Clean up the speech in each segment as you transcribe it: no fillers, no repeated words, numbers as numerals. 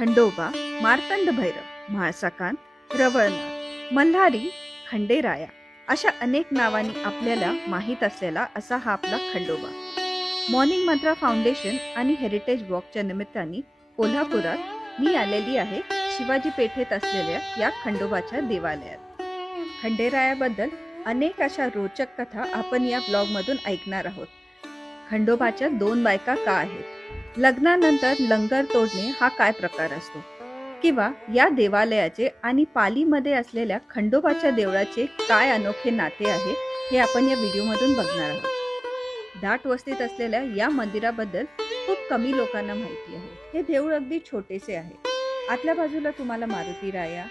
खंडोबा, मार्तंड भैरव, म्हाळसाकान, रवळनाथ, मल्हारी, खंडेराया अशा अनेक नावांनी आपल्याला माहीत असलेला असा हा आपला खंडोबा. मॉर्निंग मंत्रा फाउंडेशन आणि हेरिटेज वॉकच्या निमित्ताने कोल्हापुरात मी आलेली आहे शिवाजी पेठेत असलेल्या या खंडोबाच्या देवालयात. खंडेरायाबद्दल अनेक अशा रोचक कथा आपण या ब्लॉगमधून ऐकणार आहोत. खंडोबाच्या 2 बायका का आहेत, लग्नानंतर लंगर तोडणे हा काय प्रकार असतो, किंवा या देवालयाचे आणि पालीमध्ये असलेल्या खंडोबाच्या देवळाचे काय अनोखे नाते आहे हे आपण या व्हिडिओमधून बघणार आहोत. दाट वस्तीत असलेल्या या मंदिराबद्दल खूप कमी लोकांना माहिती आहे. हे देऊळ अगदी छोटेसे आहे. आतल्या बाजूला तुम्हाला मारुती राया,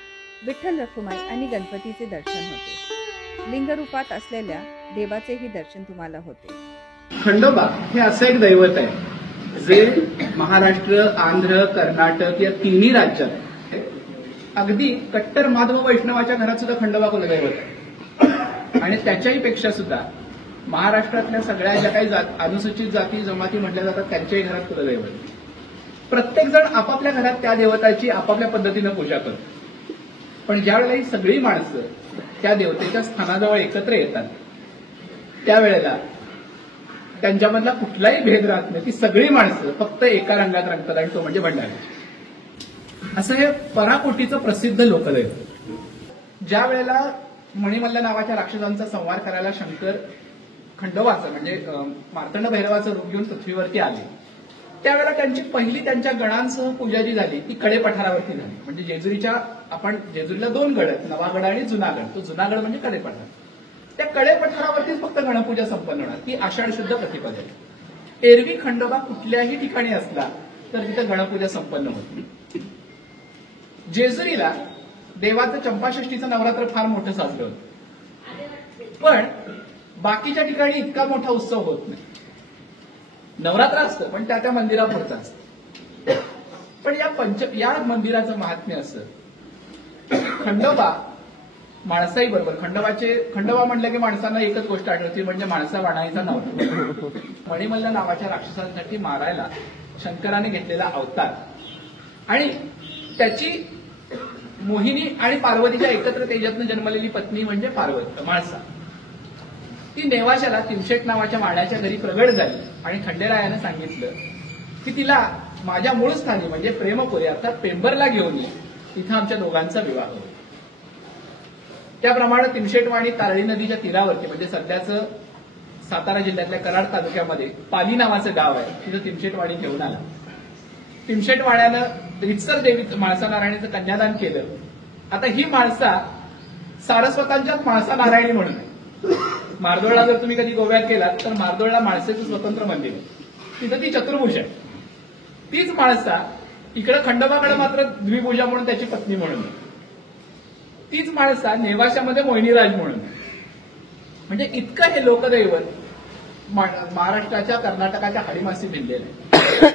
विठ्ठल रखुमाई आणि गणपतीचे दर्शन होते. लिंगरूपात असलेल्या देवाचेही दर्शन तुम्हाला होते. खंडोबा हे असं एक दैवत आहे जे महाराष्ट्र, आंध्र, कर्नाटक या तिन्ही राज्यात अगदी कट्टर माधव वैष्णवाच्या घरात सुद्धा खंडोबा कुलदैवत आहे. आणि त्याच्याही पेक्षा सुद्धा महाराष्ट्रातल्या सगळ्या ज्या काही अनुसूचित जाती जमाती म्हटल्या जातात त्यांच्याही घरात कुलदैवत. प्रत्येक जण आपापल्या घरात त्या देवताची आपापल्या पद्धतीनं पूजा करतो. पण ज्या वेळेला ही सगळी माणसं त्या देवतेच्या स्थानाजवळ एकत्र येतात त्यावेळेला त्यांच्यामधला कुठलाही भेद राहत नाही. ती सगळी माणसं फक्त एका रंगात रंगतात आणि तो म्हणजे भंडारी. असं हे पराकोटीचं प्रसिद्ध लोकदैवत. ज्या वेळेला मणिमल्ल नावाच्या राक्षसांचा संहार करायला शंकर खंडोबाचं म्हणजे मार्तंड भैरवाचं रूप घेऊन पृथ्वीवरती आले त्यावेळेला त्यांची पहिली त्यांच्या गणांसह पूजा जी झाली ती कडे पठारावरती झाली. म्हणजे जेजुरीला 2 गड आहेत, नवागड आणि जुनागड. तो जुनागड म्हणजे कडे पठार. त्या कडे पठारावरतीच फक्त गणपूजा संपन्न होणार, ती आषाढ शुद्ध प्रतिपदेला. एरवी खंडोबा कुठल्याही ठिकाणी असला तर तिथे गणपूजा संपन्न होती. जेजुरीला देवाचं चंपाषष्ठीचं नवरात्र फार मोठं साजरं होतं, पण बाकीच्या ठिकाणी इतका मोठा उत्सव होत नाही. नवरात्र असतं पण त्या मंदिरापुरतं असतं. पण या मंदिराचं महात्म्य असं, खंडोबा माणसाही बरोबर. खंडोबा म्हणलं की माणसांना एकच गोष्ट आठवते, म्हणजे माणसा वाणाईचा नवरा. मणिमल्ल नावाच्या राक्षसांसाठी मारायला शंकराने घेतलेला अवतार आणि त्याची मोहिनी आणि पार्वतीच्या एकत्र तेजातनं जन्मलेली पत्नी म्हणजे पार्वती माळसा. ती नेवाशाला तिमशेट नावाच्या वाण्याच्या घरी प्रगट झाली आणि खंडेरायानं सांगितलं की तिला माझ्या मूळ स्थानी म्हणजे प्रेमपुरी अर्थात पेंबरला घेऊन ये, तिथं आमच्या दोघांचा विवाह होईल. त्याप्रमाणे तिमशेटवाडी तारळी नदीच्या तीरावरती म्हणजे सध्याचं सातारा जिल्ह्यातल्या कराड तालुक्यामध्ये पाली नावाचं गाव आहे, तिथं तिमशेटवाडी घेऊन आला. तिमशेटवाड्यानं रितसर देवी म्हाळसा नारायणीचं कन्यादान केलं. आता ही म्हाळसा सारस्वतांच्याच म्हाळसा नारायणी म्हणून आहे. मारदोळला जर तुम्ही कधी गोव्यात गेलात तर मारदोळला म्हाळसेचं स्वतंत्र मंदिर आहे, तिथं ती चतुर्भुज आहे. तीच म्हाळसा इकडे खंडोबाकडे मात्र द्विभुजा म्हणून त्याची पत्नी म्हणून. तीच म्हाळसा नेवाशामध्ये मोहिनीराज म्हणून. म्हणजे इतकं हे लोकदैवत महाराष्ट्राच्या कर्नाटकाच्या हाडीमासी भिनलेलं आहे.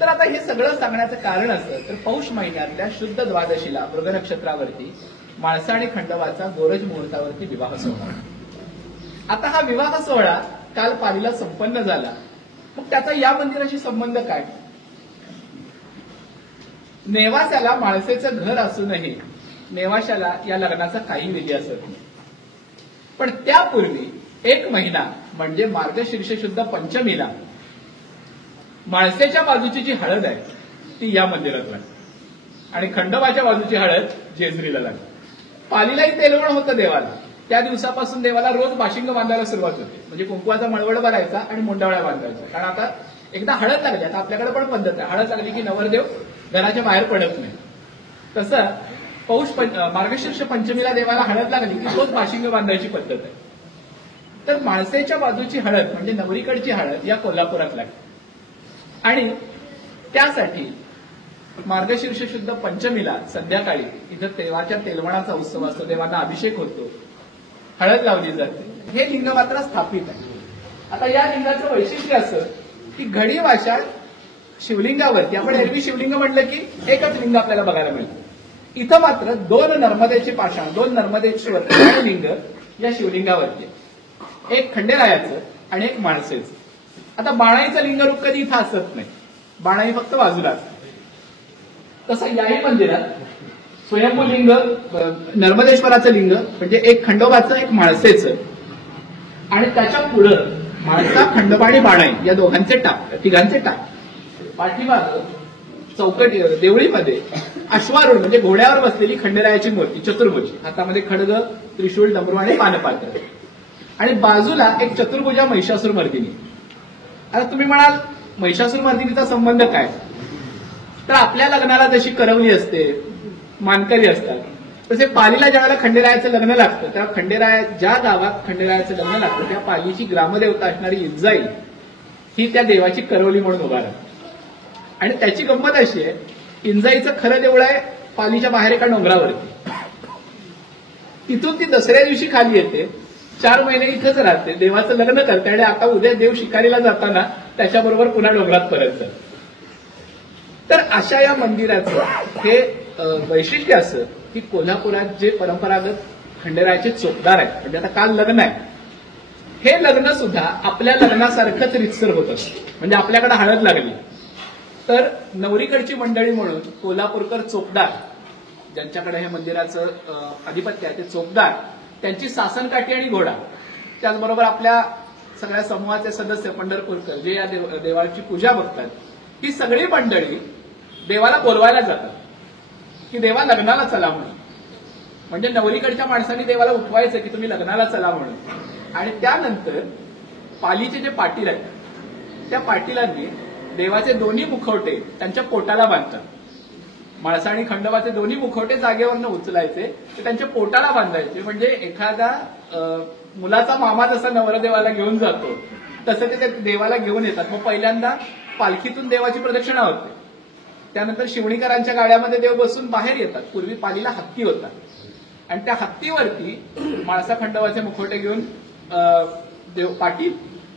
तर आता हे सगळं सांगण्याचं कारण असं तर पौष महिन्यातल्या शुद्ध द्वादशीला मृग नक्षत्रावरती म्हाळसा आणि खंडोबाचा गोरज मुहूर्तावरती विवाह सोहळा. आता हा विवाह सोहळा काल पालीला संपन्न झाला. मग त्याचा या मंदिराशी संबंध काय? नेवाशाला म्हाळसेचं घर असूनही नेवाशाला या लग्नाचा काही विधी असत नाही. पण त्यापूर्वी 1 महिना म्हणजे मार्गशीर्ष शुद्ध पंचमीला म्हाळसेच्या बाजूची जी हळद आहे ती या मंदिरात लागते आणि खंडोबाच्या बाजूची हळद जेजुरीला लागते. पालीलाही तेलवण होतं देवाला. त्या दिवसापासून देवाला रोज बाशिंग बांधायला सुरुवात होते. म्हणजे कुंकवाचा मळवड भरायचा आणि मुंडावळ्या बांधायचा. कारण आता एकदा हळद लागली, आता आपल्याकडे पण पद्धत आहे, हळद लागली की नवरदेव घराच्या बाहेर पडत नाही. तसं मार्गशीर्ष पंचमीला देवाला हळद लागली की रोज बाशिंग बांधायची पद्धत आहे. तर म्हाळसेच्या बाजूची हळद म्हणजे नवरीकडची हळद या कोल्हापुरात लागते आणि त्यासाठी मार्गशीर्ष शुद्ध पंचमीला संध्याकाळी इथं देवाच्या तेलवणाचा उत्सव असतो, देवांना अभिषेक होतो, हळद लावली जाते. हे लिंग मात्र स्थापित आहे. आता या लिंगाचं वैशिष्ट्य असं की घडी वाशाळ शिवलिंगावरती, आपण एरवी शिवलिंग म्हटलं की एकच लिंग आपल्याला बघायला मिळतं. इथं मात्र 2 नर्मदेचे पाषाण, 2 नर्मदेश्वर लिंग या शिवलिंगावरती, एक खंडेरायाचं आणि एक म्हाळसेचं. आता बाणाईचं लिंगरूप कधी इथं असत नाही, बाणाई फक्त बाजूला असते. तसं याही मंदिरात स्वयंभू लिंग, नर्मदेश्वराचं लिंग म्हणजे एक खंडोबाचं एक म्हाळसेचं, आणि त्याच्या पुढं म्हाळसा, खंडोबा आणि बाणाई या दोघांचे टाक, तिघांचे टाक. पाठीमाग चौकटी देवळीमध्ये अश्वारूढ म्हणजे घोड्यावर बसलेली खंडेरायाची मूर्ती चतुर्भुजी, हातामध्ये खड्ग, त्रिशूळ, डमरू आणि पानपात्र, आणि बाजूला एक चतुर्भुजा महिषासूर मर्दिनी. आता तुम्ही म्हणाल महिषासूर मर्दिनीचा संबंध काय? तर आपल्या लग्नाला जशी करवली असते, मानकरी असतात, तसे पालीला ज्यावेळेला खंडेरायाचं लग्न लागतं त्या खंडेराया ज्या गावात खंडेरायाचं लग्न लागतं त्या पालीची ग्रामदेवता असणारी इंजाई ही त्या देवाची करवली म्हणून उभा राहते. आणि त्याची गंमत अशी आहे, इंजाईचं खरं देऊळ आहे पालीच्या बाहेर एका डोंगरावरती. तिथून ती दसऱ्या दिवशी खाली येते, 4 महिने इथंच राहते, देवाचं लग्न करते, आणि आता उद्या देव शिकारीला जाताना त्याच्याबरोबर पुन्हा डोंगरात परत जाते. तर अशा या मंदिराचं हे वैशिष्ट्य असं की कोल्हापुरात जे परंपरागत खंडेरायाचे चोपदार आहेत, म्हणजे आता काल लग्न आहे, हे लग्न सुद्धा आपल्या लग्नासारखंच रितसर होत असतं. म्हणजे आपल्याकडे हळद लागली तर नवरीकडची मंडळी म्हणून कोल्हापूरकर चोपदार, ज्यांच्याकडे हे मंदिराचं आधिपत्य आहे ते चोपदार, त्यांची सासनकाठी आणि घोडा, त्याचबरोबर आपल्या सगळ्या समूहाचे सदस्य पंढरपूरकर जे या देवाची पूजा बघतात, ही सगळी मंडळी देवाला बोलवायला जातात की देवा लग्नाला चला म्हणून. म्हणजे नवरीकडच्या माणसांनी देवाला उठवायचं की तुम्ही लग्नाला चला म्हणून. आणि त्यानंतर पालीचे जे पाटील आहेत त्या पाटीलांनी देवाचे दोन्ही मुखवटे त्यांच्या पोटाला बांधतात. म्हाळसा आणि खंडोबाचे दोन्ही मुखवटे जागेवरनं उचलायचे ते त्यांच्या पोटाला बांधायचे. म्हणजे एखादा मुलाचा मामा जसा नवरदेवाला घेऊन जातो तसं ते देवाला घेऊन येतात. मग पहिल्यांदा पालखीतून देवाची प्रदक्षिणा होते, त्यानंतर शिवणीकरांच्या गाड्यामध्ये देव बसून बाहेर येतात. पूर्वी पालीला हत्ती होता आणि त्या हत्तीवरती म्हाळसा खंडोबाचे मुखवटे घेऊन देव पाटील,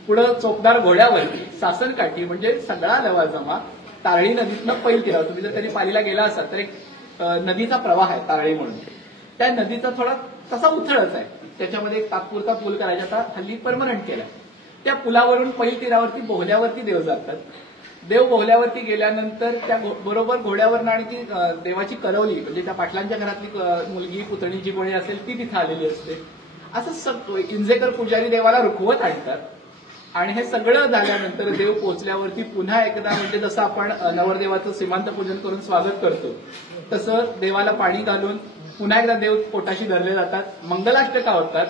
पुढं चोपदार घोड्यावरती सासनकाठी, म्हणजे सगळा लवाजमा तारळी नदीतनं पैल केला. तुम्ही जर कधी पालीला गेला असाल तर एक नदीचा प्रवाह आहे तारळी म्हणून, त्या नदीचा थोडा तसा उथळच आहे, त्याच्यामध्ये एक तात्पुरता पूल करायचा, आता हल्ली परमनंट केला. त्या पुलावरून पैल तीरावरती बोहल्यावरती देव जातात. देव बोहल्यावरती गेल्यानंतर त्या बरोबर घोड्यावरनं आणि ती देवाची करवली म्हणजे त्या पाटलांच्या घरातली मुलगी पुतणी जी कोणी असेल ती तिथे आलेली असते. असं इंजेकर पुजारी देवाला रुखवत आणतात. आणि हे सगळं झाल्यानंतर देव पोचल्यावरती पुन्हा एकदा म्हणजे जसं आपण नवरदेवाचं सीमांत पूजन करून स्वागत करतो तसं देवाला पाणी घालून पुन्हा एकदा देव पोटाशी धरले जातात. मंगलाष्टका होतात.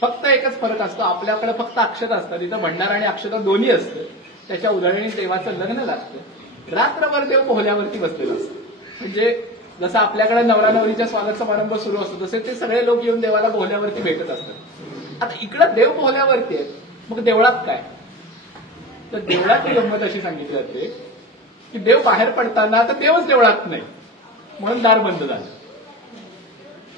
फक्त एकच फरक असतो, आपल्याकडे फक्त अक्षता असतात, इथं भंडारा आणि अक्षता दोन्ही असतं. त्याच्या उधळणी देवाचं लग्न लागतं. रात्रभर देव पोहल्यावरती बसलेला असतो. म्हणजे जसं आपल्याकडे नवरा नवरीच्या स्वागत समारंभ सुरू असतो तसे ते सगळे लोक येऊन देवाला पोहल्यावरती भेटत असतात. आता इकडं देव पोहल्यावरती आहे, मग देवळात काय? तर देवळात गंमत अशी सांगितली जाते की देव बाहेर पडताना आता देवच देवळात नाही म्हणून दार बंद झालं.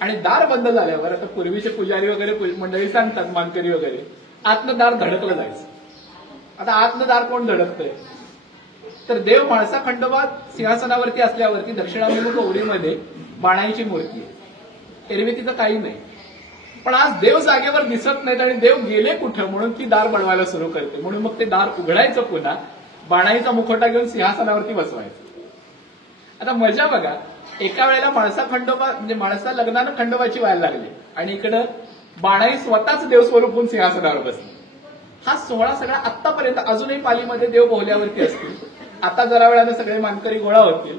आणि दार बंद झाल्यावर आता पूर्वीचे पुजारी वगैरे मंडळी सांगतात, मानकरी वगैरे, आतनं दार धडकलं जायचं. आता आतनं दार कोण धडकतंय? तर देव म्हाळसा खंडोबा सिंहासनावरती असल्यावरती दक्षिणाभिमुख ओवरीमध्ये बाणाईची मूर्ती आहे. एरवी तिथं काही नाही, पण आज देव जागेवर दिसत नाहीत आणि देव गेले कुठं म्हणून ती दार बनवायला सुरू करते. म्हणून मग ते दार उघडायचं, पुन्हा बाणाईचा मुखवटा घेऊन सिंहासनावरती बसवायचं. आता मजा बघा, एका वेळेला म्हाळसा खंडोबा म्हणजे म्हाळसा लग्नानं खंडोबाची व्हायला लागली आणि इकडं बाणाई स्वतःच देव स्वरूप होऊन सिंहासनावर बसली. हा सोहळा सगळा आतापर्यंत अजूनही पालीमध्ये देव बोहल्यावरती असतील. आता जरा वेळानं सगळे मानकरी गोळा होतील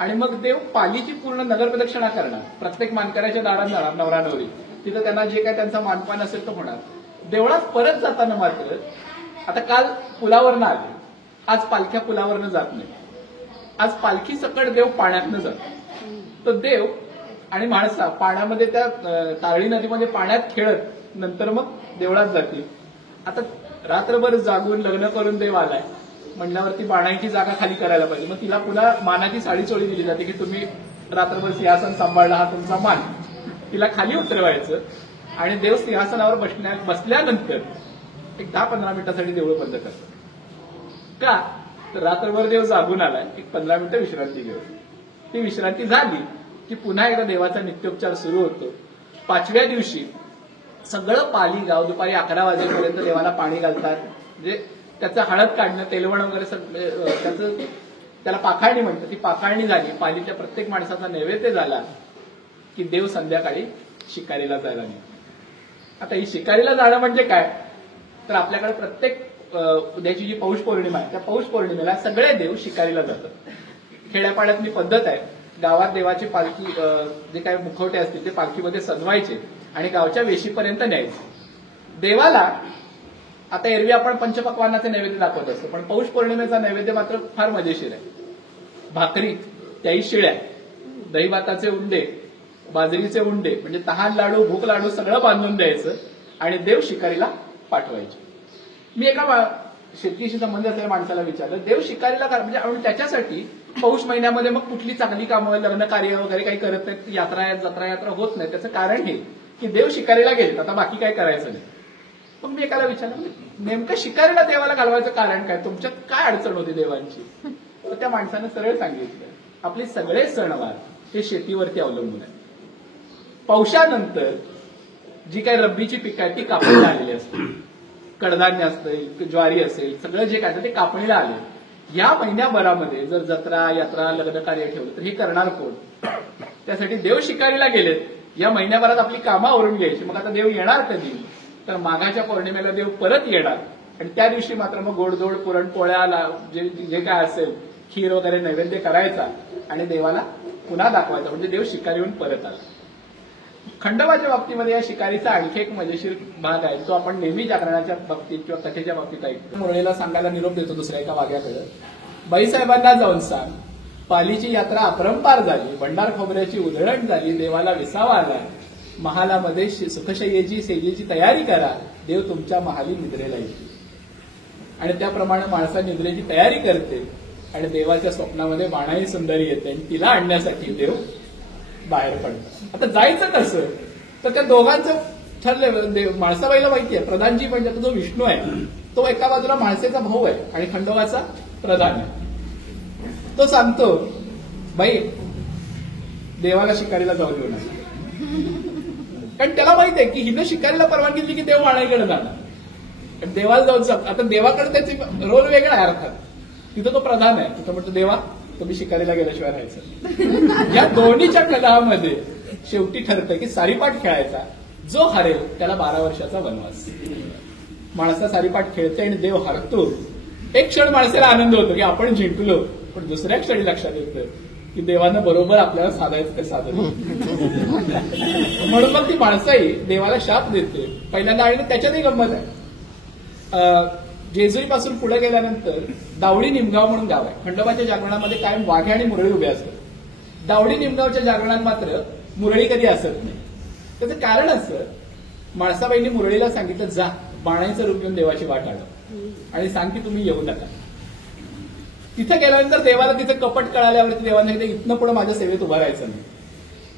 आणि मग देव पालीची पूर्ण नगर प्रदक्षिणा करणार. प्रत्येक मानकऱ्याच्या दारात जाणार नवरा नवरी, तिथं त्यांना जे काय त्यांचा मानपान असेल तो होणार. देवळात परत जाताना मात्र आता काल पुलावरनं आले, आज पालख्या पुलावरनं जात नाही. आज पालखी सकट देव पाण्यातनं जातो. तो देव आणि म्हाळसा पाण्यामध्ये त्या तारळी नदीमध्ये पाण्यात खेळत नंतर मग देवळात जातील. आता रात्रभर जागून लग्न करून देव आलाय म्हणल्यावरती बाणाईची जागा खाली करायला पाहिजे. मग तिला पुन्हा मानाची साडी चोळी दिली जाते की तुम्ही रात्रभर सिंहासन सांभाळला, हा तुमचा मान. तिला खाली उतरवायचं आणि देव सिंहासनावर बसल्यानंतर एक 10-15 मिनिटांसाठी देवळं बंद करतात. का? तर रात्रभर देव जागून आलाय, एक 15 मिनिटं विश्रांती घेऊ. ती विश्रांती झाली की पुन्हा एकदा देवाचा नित्योपचार सुरू होतो. 5व्या दिवशी सगळं पाली गाव दुपारी 11 वाजेपर्यंत देवाला पाणी घालतात. म्हणजे त्याचं हळद काढणं, तेलवण वगैरे त्याचं त्याला पाखाळणी म्हणतात. ती पाखाळणी झाली, पालीच्या प्रत्येक माणसाचा नैवेद्य झाला की देव संध्याकाळी शिकारीला जायला निघतो. आता ही शिकारीला जाणं म्हणजे काय, तर आपल्याकडे प्रत्येक उद्याची जी पौष पौर्णिमा आहे त्या पौष पौर्णिमेला सगळे देव शिकारीला जातात. खेड्यापाड्यातली पद्धत आहे, गावात देवाची पालखी जे काही मुखवटे असतील ते पालखीमध्ये सजवायचे आणि गावच्या वेशीपर्यंत न्यायचे. देवाला आता एरवी आपण पंचपक्वान्नाचे नैवेद्य दाखवत असतो, पण पौष पौर्णिमेचा नैवेद्य मात्र फार मजेशीर आहे. भाकरी, त्याही शिळ्या, दहीभाताचे उंडे, बाजरीचे उंडे, म्हणजे तहान लाडू, भूक लाडू सगळं बांधून द्यायचं आणि देव शिकारीला पाठवायचे. मी एका शेतीशी संबंध असलेल्या माणसाला विचारलं, देव शिकारीला का, म्हणजे त्याच्यासाठी पौष महिन्यामध्ये मग कुठली चांगली कामं, लग्न कार्य वगैरे काही करत नाहीत, जत्रा होत नाही. त्याचं कारण हे की देव शिकारीला गेलेत, आता बाकी काय करायचं नाही. मग मी एकाला विचारलं, नेमकं शिकारीला देवाला घालवायचं कारण काय, तुमच्यात काय अडचण होती देवांची. तर त्या माणसानं सरळ सांगितलं, आपले सगळे सणवार हे शेतीवरती अवलंबून आहे. पौषानंतर जी काही रब्बीची पिकं आहेत ती कापणीला आलेली असते, कडधान्य असेल, ज्वारी असेल, सगळं जे काय ते कापणीला आले. या महिन्याभरामध्ये जर जत्रा, यात्रा, लग्न कार्य ठेवलं तर हे करणार कोण. त्यासाठी देव शिकारीला गेलेत, या महिन्याभरात आपली कामं आवरून घ्यायची. मग आता देव येणार कधी, तर माघाच्या पौर्णिमेला देव परत येणार आणि त्या दिवशी मात्र मग गोडधोड पुरणपोळ्या जे काय असेल, खीर वगैरे नैवेद्य करायचा आणि देवाला पुन्हा दाखवायचा, म्हणजे देव शिकारीहून परत आला. खंडोबाच्या बाबतीमध्ये या शिकारीचा आणखी एक मजेशीर भाग आहे, जो आपण नेहमी जागरणाच्या बाबतीत किंवा कथेच्या बाबतीत ऐकतो. मुरळीला सांगायला निरोप देतो दुसऱ्या एका वाघ्याकडे, बाईसाहेबांना जाऊन सांग, पालीची यात्रा अपरंपार झाली, भंडार खोबऱ्याची उधळण झाली, देवाला विसावा आला, महालामध्ये सुखशय्येची सेजेची तयारी करा, देव तुमच्या महाली निद्रेला येईल. आणि त्याप्रमाणे माणसा निद्रेची तयारी करते आणि देवाच्या स्वप्नामध्ये बाणाई सुंदरी येते आणि तिला आणण्यासाठी देव बाहेर पडतात. आता जायचं कसं, तर त्या दोघांचं ठरलं. माळसाबाईला माहिती आहे प्रधानजी म्हणजे जो विष्णू आहे तो एका बाजूला माळसेचा भाऊ आहे आणि खंडोबाचा प्रधान आहे. तो सांगतो, बाई देवाला शिकारीला जाऊ देऊ नका, कारण त्याला माहित आहे की हिनं शिकारीला परवानगी दिली की देव माळाईकडे जाणार. देवाला जाऊन आता देवाकडे त्याची रोल वेगळा आहे अर्थात, तिथं तो प्रधान आहे, तिथं म्हणतो देवा तुम्ही शिकारीला गेल्याशिवाय राहायचं. या दोन्हीच्या कलहामध्ये शेवटी ठरतं की सारीपाट खेळायचा, जो हरेल त्याला 12 वर्षाचा वनवास. माणसा सारीपाट खेळते आणि देव हरतो. एक क्षण माणसाला आनंद होतो की आपण जिंकलो, पण दुसऱ्या क्षणी लक्षात येतं की देवानं बरोबर आपल्याला साधायचं ते साधलं. म्हणून मग ती माणसाही देवाला शाप देते पहिल्यांदा. आणि त्याच्यातही गंमत आहे, जेजुरीपासून पुढे गेल्यानंतर दावडी निमगाव म्हणून गाव आहे. खंडोबाच्या जागरणामध्ये कायम वाघे आणि मुरळी उभे असतात. दावडी निमगावच्या जागरणात मात्र मुरळी कधी असत नाही. त्याचं कारण असं, माळसाबाईंनी मुरळीला सांगितलं, जा बाणाईचं रूप घेऊन देवाची वाट आढळ आणि सांग की तुम्ही येऊ नका. तिथे गेल्यानंतर देवाला तिथे कपट कळाल्यावरती देवाने सांगितलं, इथनं पुढे माझ्या सेवेत उभा राहायचं नाही.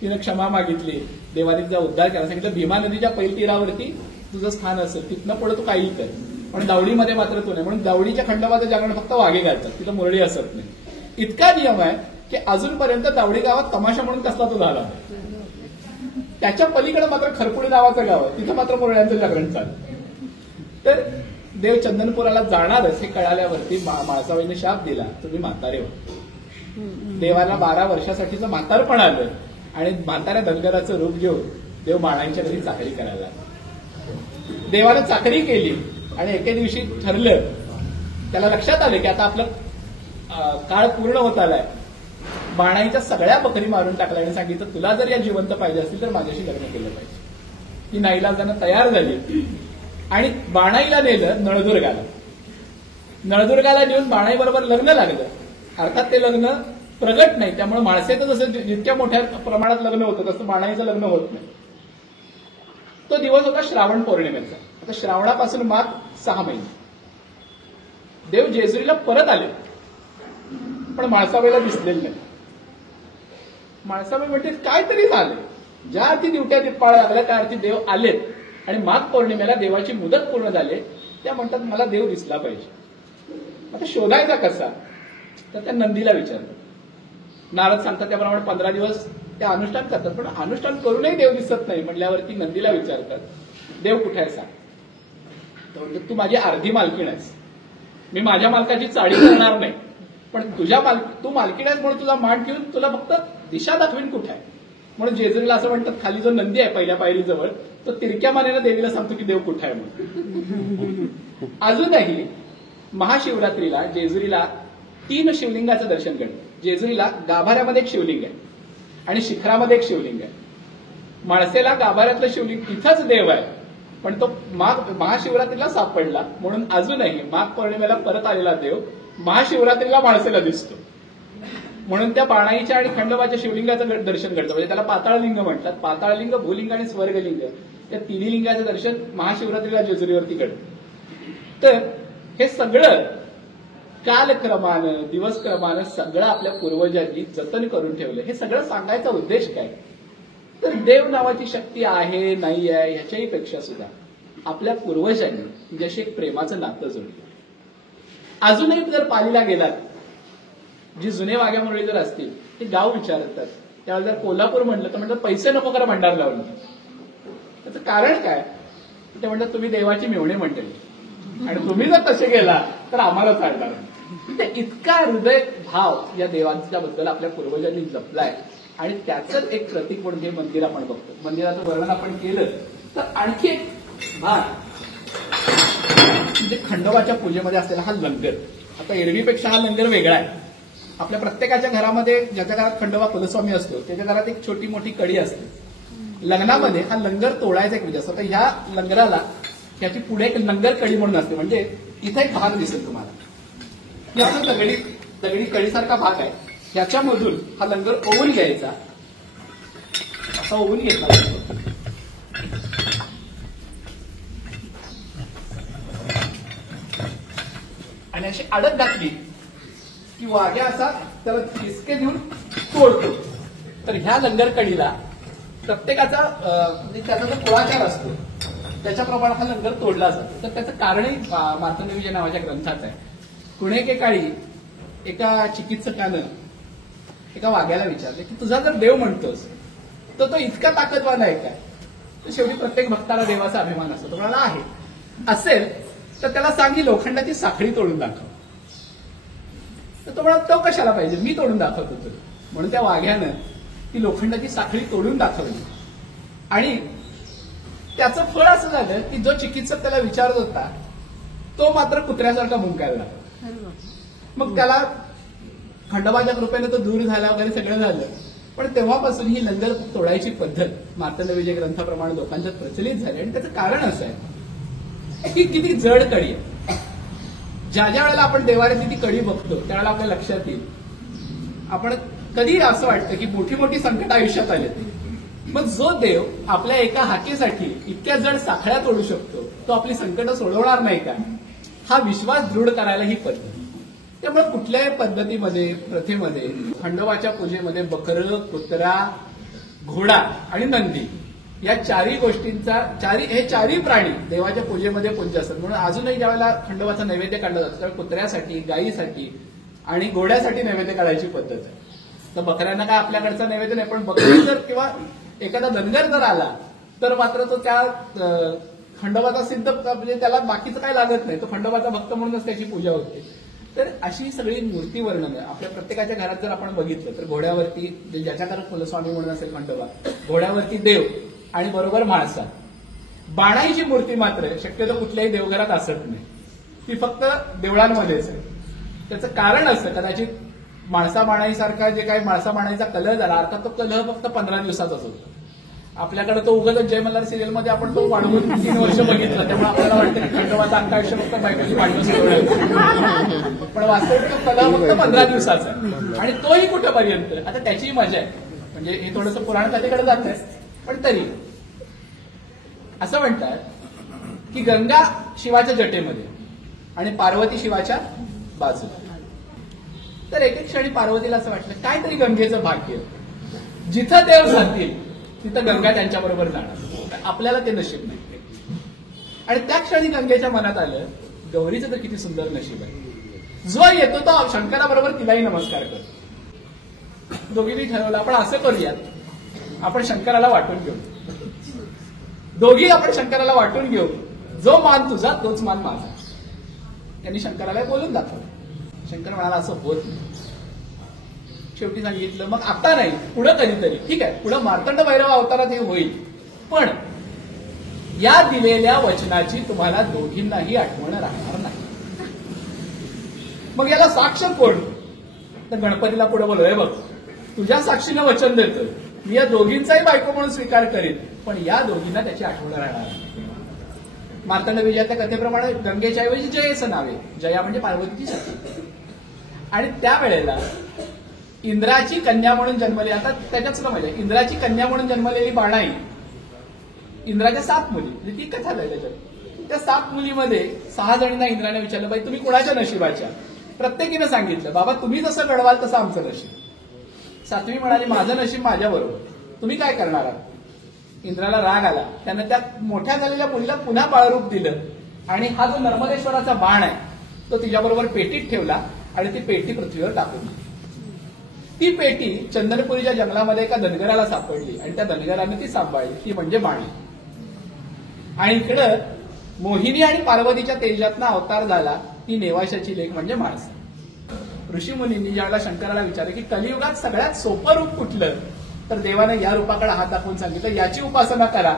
तिनं क्षमा मागितली, देवाने तिचा उद्धार केला. सांगितलं भीमा नदीच्या पैल तीरावरती तुझं स्थान असेल, तिथनं पुढे तू काही कर, पण दावडीमध्ये मात्र तू नाही. म्हणून दावडीच्या खंडोबाचं जागरण फक्त वाघे घालतात, तिथं मुरळी असत नाही. इतका नियम आहे की अजूनपर्यंत दावडी गावात तमाशा म्हणून कसला तो झाला नाही. त्याच्या पलीकडे मात्र खरपुडी नावाचं गाव आहे, तिथं मात्र मुरळ्यांचं जागरण चालतं. तर देव चंदनपुराला जाणारच हे कळाल्यावरती माळसाबाईंनी शाप दिला, तुम्ही म्हातारे हो. देवाला 12 वर्षासाठीचं म्हातारपण आलं आणि म्हाताऱ्या धनगराचं रूप घेऊन देव बाणाईच्या घरी चाकरी करायला लागला. देवानं चाकरी केली आणि एके दिवशी ठरलं, त्याला लक्षात आलं की आता आपलं काळ पूर्ण होत आलाय. बाणाईच्या सगळ्या बकरी मारून टाकल्या आणि सांगितलं, तुला जर या जिवंत पाहिजे असतील तर माझ्याशी लग्न केलं पाहिजे. ती नाईलाजानं तयार झाली आणि बाणाईला नेलं नळदुर्गाला. नळदुर्गाला नेऊन बाणाई बरोबर लग्न लागलं. अर्थात ते लग्न प्रगट नाही, त्यामुळे माळसेचं जसं जितक्या मोठ्या प्रमाणात लग्न होतं तसं बाणाईचं लग्न होत नाही. तो दिवस होता श्रावण पौर्णिमेचा. आता श्रावणापासून माग 6 महिने. देव जेजुरीला परत आले, पण माळसाबाईला दिसलेले नाही. माळसाबाई म्हणते काहीतरी झाले. ज्या अर्थी दिवट्या दिप्पाळ लागल्या त्या अर्थी देव आलेत आणि माघ पौर्णिमेला देवाची मुदत पूर्ण झाली. त्या म्हणतात मला देव दिसला पाहिजे. आता शोधायचा कसा, तर त्या नंदीला विचारतात. नारद सांगतात त्याप्रमाणे 15 दिवस त्या अनुष्ठान करतात, पण अनुष्ठान करूनही देव दिसत नाही. म्हटल्यावरती नंदीला विचारतात, देव कुठे आहे सांग. तर म्हणतात तू माझी अर्धी मालकीण आहेस, मी माझ्या मालकाची चाळी करणार नाही, पण तू मालकीण आहेस म्हणून तुझा मान ठेवून तुला फक्त दिशा दाखवीन कुठे आहे. म्हणून जेजुरीला असं म्हणतात, खाली जो नंदी आहे पहिल्या पायरीजवळ, तो तिरक्या मानेनं देवीला सांगतो की देव कुठे आहे म्हणून. अजूनही महाशिवरात्रीला जेजुरीला 3 शिवलिंगाचं दर्शन घडतं. जेजुरीला गाभाऱ्यामध्ये एक शिवलिंग आहे आणि शिखरामध्ये एक शिवलिंग आहे. म्हाळसेला गाभाऱ्यातलं शिवलिंग तिथंच देव आहे, पण तो महाशिवरात्रीला सापडला म्हणून अजूनही माघ पौर्णिमेला परत आलेला देव महाशिवरात्रीला म्हाळसेला दिसतो. म्हणून त्या बाणाईच्या आणि खंडोबाच्या शिवलिंगाचं दर्शन घडतं. म्हणजे त्याला पाताळलिंग म्हणतात. पाताळलिंग, भूलिंग आणि स्वर्गलिंग या तिन्ही लिंगाचं दर्शन महाशिवरात्रीला जेजुरीवरती घडतं. तर हे सगळं कालक्रमानं, दिवसक्रमानं सगळं आपल्या पूर्वजांनी जतन करून ठेवलं. हे सगळं सांगायचा उद्देश काय, तर देव नावाची शक्ती आहे नाही आहे ह्याच्याही पेक्षा सुद्धा आपल्या पूर्वजांनी जशी एक प्रेमाचं नातं जोडलं. अजूनही जर पालीला गेलात, जी जुने वाघ्या मुरळी जर असतील ते गाव विचारतात, त्यावेळेला जर कोल्हापूर म्हणलं तर म्हणतात पैसे नको करा भंडार लावून. त्याचं कारण काय, ते म्हणतात तुम्ही देवाची मेवणे मंडळी आणि तुम्ही जर तसे गेला तर आम्हाला चालणार. इतका हृदय भाव या देवांच्या बद्दल आपल्या पूर्वजांनी जपलाय आणि त्याचंच एक प्रतीक म्हणून हे मंदिर आपण बघतो. मंदिराचं वर्णन आपण केलं तर आणखी एक भाग म्हणजे खंडोबाच्या पूजेमध्ये असलेला हा लंगर. आता एरवीपेक्षा हा लंगर वेगळा आहे. आपल्या प्रत्येकाच्या घरामध्ये, ज्याच्या घरात खंडोबा कुलस्वामी असतो त्याच्या घरात एक छोटी मोठी कडी असते. लग्नामध्ये हा लंगर तोडायचा एक विधी असतो. तर ह्या लंगराला त्याची पुढे एक लंगर कडी म्हणून असते. म्हणजे इथे एक भाग दिसेल तुम्हाला, दगडी कळीसारखा भाग आहे. याच्यामधून हा लंगर ओवून घ्यायचा, असा ओवून घेतला आणि अशी अडक घातली की वाघ्या असा त्याला ठिसके देऊन तोडतो. तर ह्या लंगर कडीला प्रत्येकाचा म्हणजे त्याचा जो कुळाचार असतो त्याच्याप्रमाणे हा लंगर तोडला जातो. तर त्याचं कारणही मार्तंड विजय नावाच्या ग्रंथात आहे. कुणेके काळी एका चिकित्सकानं एका वाघ्याला विचारले की तुझा जर देव म्हणतोस तर तो इतका ताकदवान आहे काय. तर शेवटी प्रत्येक भक्ताला देवाचा अभिमान असतो. तो म्हणाला आहे. असेल तर त्याला सांग ही लोखंडाची साखळी तोडून दाखव. तर तो म्हणाला तो कशाला पाहिजे, मी तोडून दाखवतो तुला. म्हणून त्या वाघ्यानं ती लोखंडाची साखळी तोडून दाखवली आणि त्याचं फळ असं झालं की जो चिकित्सक त्याला विचारत होता तो मात्र कुत्र्यासारखा मुंकायला लागला. मग त्याला खंडोबाच्या कृपेने तो दूर झाला वगैरे सगळं झालं. पण तेव्हापासून ही लंगर तोडायची पद्धत मार्तंड विजय ग्रंथाप्रमाणे लोकांच्यात प्रचलित झाली. आणि त्याचं कारण असं आहे की किती जड कडी आहे. ज्या ज्या वेळेला आपण देवाऱ्यातली ती कडी बघतो त्यावेळेला आपल्या लक्षात येईल आपण कधी असं वाटतं की मोठी मोठी संकट आयुष्यात आले, मग जो देव आपल्या एका हाकेसाठी इतक्या जड साखळ्या तोडू शकतो तो आपली संकट सोडवणार नाही का, हा विश्वास दृढ करायला ही पद्धत. त्यामुळे कुठल्याही पद्धतीमध्ये, प्रथेमध्ये, खंडोबाच्या पूजेमध्ये बकरं, कुत्रा, घोडा आणि नंदी या चारही गोष्टींचा हे चारही प्राणी देवाच्या पूजेमध्ये पूज्य असतात. म्हणून अजूनही ज्यावेळेला खंडोबाचा नैवेद्य काढला जातो त्यावेळेला कुत्र्यासाठी, गायीसाठी आणि घोड्यासाठी नैवेद्य काढायची पद्धत आहे. तर बकऱ्यांना काय आपल्याकडचा नैवेद्य नाही, पण बकरी जर किंवा एखादा धनगर जर आला तर मात्र तो त्या खंडोबाचा सिद्ध, म्हणजे त्याला बाकीचं काय लागत नाही, तो खंडोबाचा भक्त म्हणूनच त्याची पूजा होते. तर अशी सगळी मूर्ती वर्णन आपल्या प्रत्येकाच्या घरात जर आपण बघितलं तर घोड्यावरती, ज्याच्या घरात कुलस्वामी म्हणून असेल खंडोबा, घोड्यावरती देव आणि बरोबर माणसा. बाणाईची मूर्ती मात्र शक्यतो कुठल्याही देवघरात असत नाही, ती फक्त देवळांमध्येच आहे. त्याचं कारण असतं कदाचित माणसा बाणाईसारखा जे काही माणसा बाणाईचा कलह झाला, अर्थात तो कलह फक्त 15 दिवसाचाच होता. आपल्याकडे तो उगाच जय मल्हार सिरियलमध्ये आपण तो वाढवून 3 वर्ष बघितलं, त्यामुळे आपल्याला वाटतं की खंडोबाचं अख्खं आयुष्य फक्त बायकाची भांडणं सोडवलं. पण वास्तविक तो कलह फक्त 15 दिवसाचा आहे आणि तोही कुठेपर्यंत. आता त्याची मजा आहे, म्हणजे हे थोडंसं पुराण कथेकडे जात आहे, पण तरी असं म्हणतात की गंगा शिवाच्या जटेमध्ये आणि पार्वती शिवाच्या बाजूला. तर एक क्षणी पार्वतीला असं वाटलं काहीतरी गंगेचं भाग्य, जिथं देव जातील तिथं गंगा त्यांच्याबरोबर जाणार. आपल्याला ते नशीब नाही. आणि त्या क्षणी गंगेच्या मनात आलं गौरीचं तर किती सुंदर नशीब आहे, जो येतो तो शंकराबरोबर तिलाही नमस्कार करतो. दोघींनी ठरवलं आपण असं करूयात, आपण शंकराला वाटून घेऊ. दोघी आपण शंकराला वाटून घेऊ, जो मान तुझा तोच मान माझा. त्यांनी शंकराला बोलून दाखवलं. शंकर म्हणाला असं होत नाही. शेवटी सांगितलं मग आता नाही, पुढं कधीतरी. ठीक आहे, पुढं मार्तंड भैरव अवतारात हे होईल, पण या दिलेल्या वचनाची तुम्हाला दोघींनाही आठवण राहणार नाही. मग याला साक्ष कोण? तर गणपतीला पुढे बोलवय, बघ तुझ्या साक्षीनं वचन देतोय, मी या दोघींचाही बायको म्हणून स्वीकार करीन, पण या दोघींना त्याची आठवण राहणार नाही. मार्तंड विजयाच्या कथेप्रमाणे गंगेच्या ऐवजी जयेचं नाव आहे. जया म्हणजे पार्वतीची सखी. आणि त्यावेळेला इंद्राची कन्या म्हणून जन्मली, आता त्याच्यात सुद्धा म्हणजे इंद्राची कन्या म्हणून जन्मलेली बाणाई, इंद्राच्या 7 मुली, म्हणजे ती कथा आहे त्याच्यात. त्या 7 मुलीमध्ये 6 जणींना इंद्राने विचारलं, बाई तुम्ही कुणाच्या नशिबाच्या? प्रत्येकीनं सांगितलं, बाबा तुम्ही जसं घडवाल तसं आमचं नशीब. 7वी म्हणाली, माझं नशीब माझ्या बरोबर, तुम्ही काय करणार आहात? इंद्राला राग आला, त्यानं त्या मोठ्या झालेल्या मुलीला पुन्हा बाळरूप दिलं आणि हा जो नर्मदेश्वराचा बाण आहे तो तिच्याबरोबर पेटीत ठेवला आणि ती पेटी पृथ्वीवर टाकून दिली. ती पेटी चंदनपुरीच्या जंगलामध्ये एका धनगराला सापडली आणि त्या धनगराने ती सांभाळली, ती म्हणजे बाणी. आणि इकडं मोहिनी आणि पार्वतीच्या तेजातनं अवतार झाला ती नेवाशाची लेक म्हणजे माणसं. ऋषी मुनींनी ज्यावेळेला शंकराला विचारलं की कलियुगात सगळ्यात सोपं रूप कुठलं, तर देवाने या रूपाकडे हात दाखवून सांगितलं, याची उपासना करा,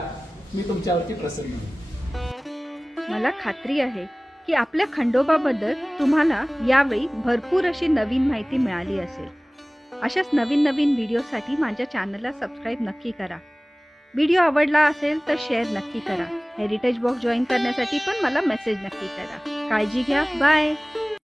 मी तुमच्यावरती प्रसन्न होईल. मला खात्री आहे की आपल्या खंडोबाबद्दल तुम्हाला यावेळी भरपूर अशी नवीन माहिती मिळाली असेल. अशाच नवीन नवीन व्हिडिओसाठी माझ्या चॅनलला सबस्क्राईब नक्की करा. व्हिडिओ आवडला असेल तर शेअर नक्की करा. हेरिटेज बॉक्स जॉईन करण्यासाठी पण मला मेसेज नक्की करा. काळजी घ्या. बाय.